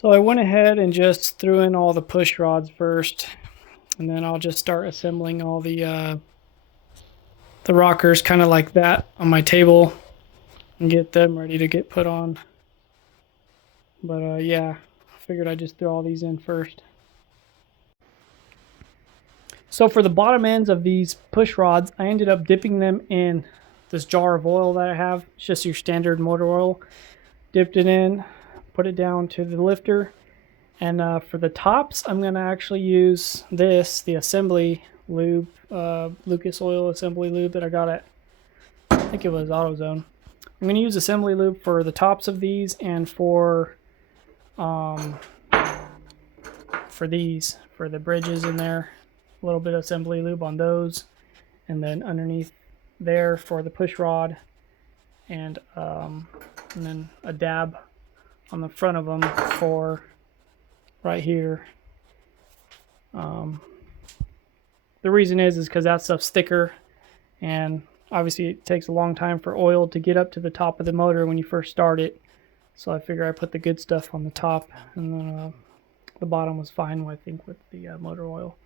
So I went ahead and just threw in all the push rods first, and then I'll just start assembling all the rockers kind of like that on my table and get them ready to get put on. But yeah, I figured I'd just throw all these in first. So for the bottom ends of these push rods, I ended up dipping them in this jar of oil that I have. It's just your standard motor oil. Dipped it in, put it down to the lifter. And for the tops, I'm going to actually use this, the assembly lube, Lucas Oil assembly lube that I got at, I think it was AutoZone. I'm going to use assembly lube for the tops of these and for these, for the bridges in there. A little bit of assembly lube on those. And then underneath there for the push rod. And then a dab on the front of them for right here. The reason is because that stuff's thicker, and obviously it takes a long time for oil to get up to the top of the motor when you first start it. So I figure I put the good stuff on the top, and then the bottom was fine, I think, with the motor oil.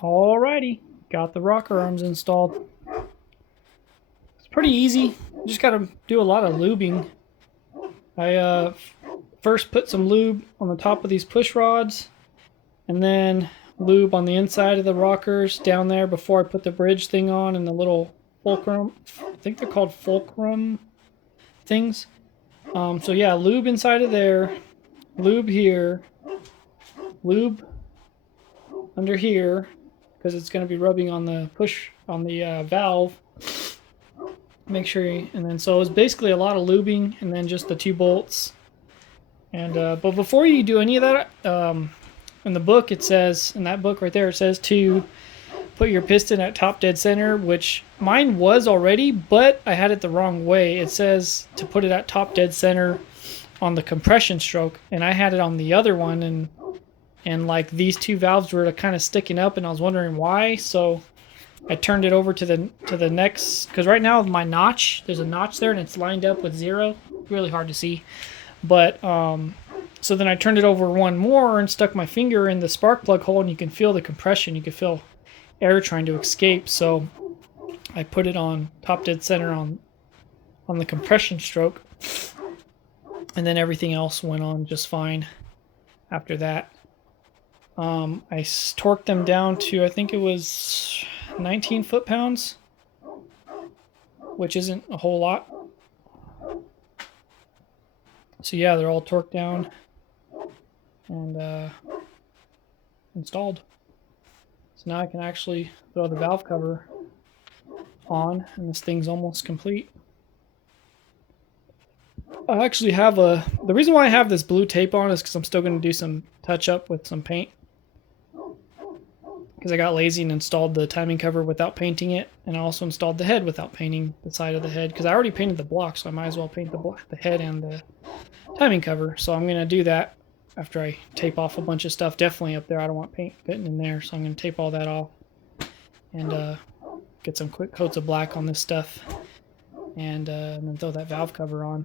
Alrighty, got the rocker arms installed. It's pretty easy. You just gotta do a lot of lubing. I first put some lube on the top of these push rods, and then lube on the inside of the rockers down there before I put the bridge thing on and the little fulcrum. I think they're called fulcrum things. So yeah, lube inside of there, lube here, lube under here, because it's going to be rubbing on the push on the valve. Make sure and then so it's basically a lot of lubing, and then just the 2 bolts. And but before you do any of that, in the book it says, in that book right there, it says to put your piston at top dead center, which mine was already, but I had it the wrong way. It says to put it at top dead center on the compression stroke, and I had it on the other one, and like these 2 valves were kind of sticking up, and I was wondering why. So I turned it over to the next, because right now my notch, there's a notch there and it's lined up with 0. Really hard to see. But so then I turned it over one more and stuck my finger in the spark plug hole, and you can feel the compression. You can feel air trying to escape. So I put it on top dead center on the compression stroke, and then everything else went on just fine after that. I torqued them down to, I think it was 19 foot-pounds, which isn't a whole lot. So yeah, they're all torqued down and installed. So now I can actually throw the valve cover on, and this thing's almost complete. I actually have the reason why I have this blue tape on is because I'm still going to do some touch-up with some paint. Because I got lazy and installed the timing cover without painting it, and I also installed the head without painting the side of the head, because I already painted the block, so I might as well paint the head and the timing cover. So I'm going to do that after I tape off a bunch of stuff. Definitely up there, I don't want paint getting in there, so I'm going to tape all that off and get some quick coats of black on this stuff, and then throw that valve cover on.